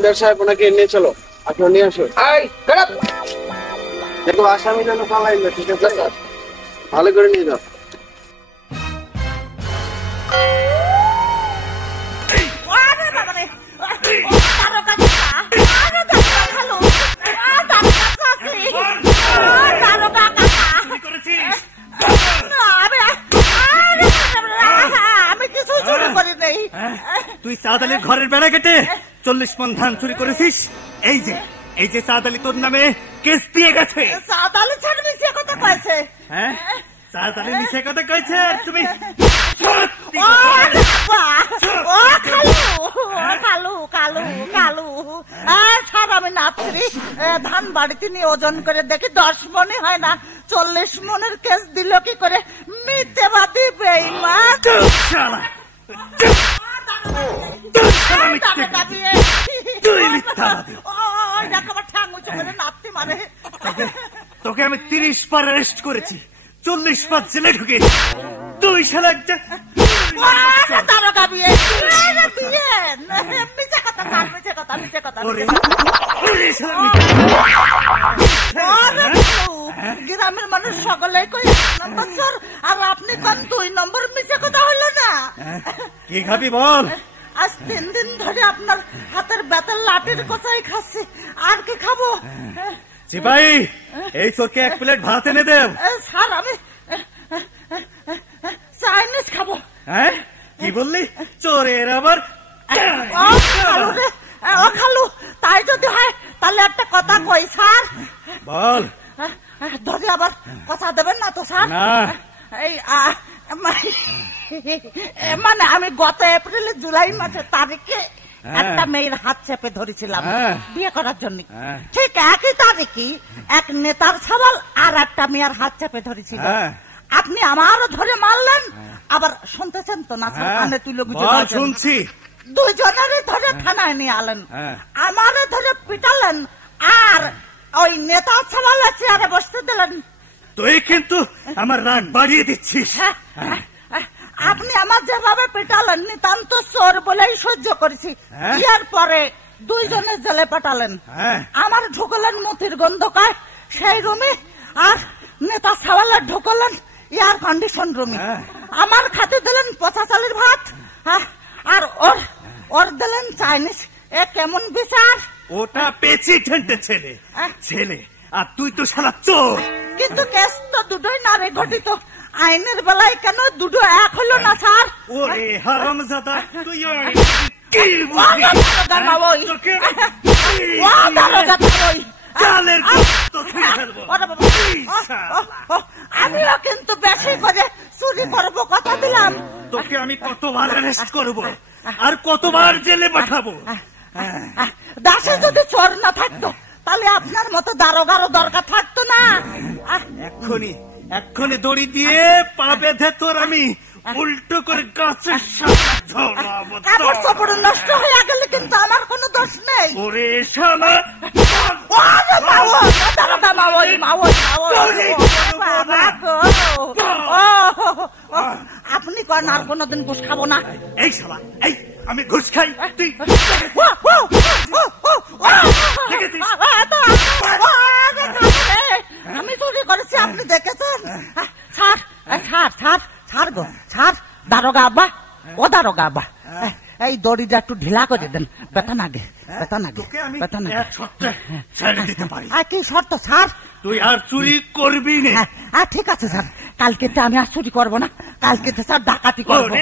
গোয়েন্দার সাহেব ওনাকে নিয়ে চলো, আপনি নিয়ে আসো। দেখো আসামি যেন পালাই না, ঠিক আছে স্যার? ভালো করে নিয়ে যাও। তুই সাদ আলীর ঘরের বেড়া কেটে 40 মণ ধান চুরি করেছিস। এই যে সাদ আলী তোর নামে কেস দিয়ে গেছে। সাদ আলী ছাড় মিছে কথা কইছে। হ্যাঁ, সাদ আলী মিছে কথা কইছে। তুমি আমি নাচি ধান বাড়িতে নিয়ে ওজন করে দেখি 10 মণই হয় না, 40 মণের কেস দিল কি করে? মিথ্যাবাদী বেঈমান। তোকে আমি 30 বার অ্যারেস্ট করেছি, 40 বার জেলে ঢুকেছি। তুই শালা গ্রামের মানুষ সকলেই কই 1 নম্বর চোর, আর আপনি কোন 2 নম্বর মিছে কথা হলো না? কি খাবি বল? আজ 3 দিন ধরে আপনার হাতের বেতের লাঠির কোথায় খাচ্ছি, আর কি খাবো? সিপাহী, এই চোরকে 1 প্লেট ভাত এনে দেব। স্যার আমি চাইনিজ খাবো। হ্যাঁ, কি বললি? চোরের আবার ও খালু, তাই যদি হয় তাহলে একটা কথা কই স্যার। বল। ধরে আবার কথা দেবেন না তো স্যার? না। এই মানে আমি গত এপ্রিলে জুলাই মাসের তারিখে একটা মেয়ের হাত চেপে ধরেছিলাম বিয়ে করার জন্য। ঠিক একই তারিখে এক নেতার সওয়াল আর একটা মেয়ের হাত চেপে ধরেছিল। আপনি আমারও ধরে মারলেন, আবার শুনতেছেন তো না স্যার? কানে তুলে শুনছি। 2 জনেরই ধরে থানায় নিয়ে আলেন, আমারও ধরে পিটালেন, আর ওই নেতা সওয়াল চেয়ারে বসতে দিলেন। তুই কিন্তু আমার রাগ বাড়িয়ে দিচ্ছিস। আপনি আমার যেভাবে পিটালেন নিতান্ত চোর বলেই সহ্য করেছি। এর পরে 2 জনের জেলে পাঠালেন, আমার ঢুকলেন মতির গন্ধকায় সেই রুমে, আর নেতা সওয়ালের ঢুকলেন এয়ার কন্ডিশন রুমে। আমার খাতে দিলেন 50 চালের ভাত, আর ওর দিলেন চাইনিজ। এ কেমন বিচার? ওটা প্রেসিডেন্টের ছেলে, আর তুই তো শালা চোর। কিন্তু কেস তো দুটোই নারী ঘটিত, আইনের বেলায় কেন দুটো এক হলো না স্যার? ওরে হারামজাদা, তুই আমিও কিন্তু বেশি করে চুরি করবো কথা দিলাম। তোকে আমি কতবার অ্যারেস্ট করবো আর কতবার জেলে পাঠাবো? দাসে যদি চোর না থাকতো তাহলে আপনার মতো দারোগারও দরকার থাকতো না। এক্ষুনি দড়ি দিয়ে পা বেঁধে তোর আমি উল্টো করে গাছের কাপড় চোপড় নষ্ট হয়ে গেলে কিন্তু আমার কোনো দোষ নেই। ওরে শালা, আপনি কন আর কোনদিন ঘুষ খাবো না? এই শালা, এই আমি ঘুষ খাই? তুই আমি চুরি করেছি, আপনি দেখেছেন? ছাড় দারোগা আব্বা, ও দারোগা আব্বা, এই দড়িটা একটু ঢিলা করে দেন, ব্যথা নাগে। কি শর্ত স্যার? তুই আর চুরি করবি না? ঠিক আছে স্যার, কালকে আমি আর চুরি করবো না, কালকে স্যার ডাকাতি করবো।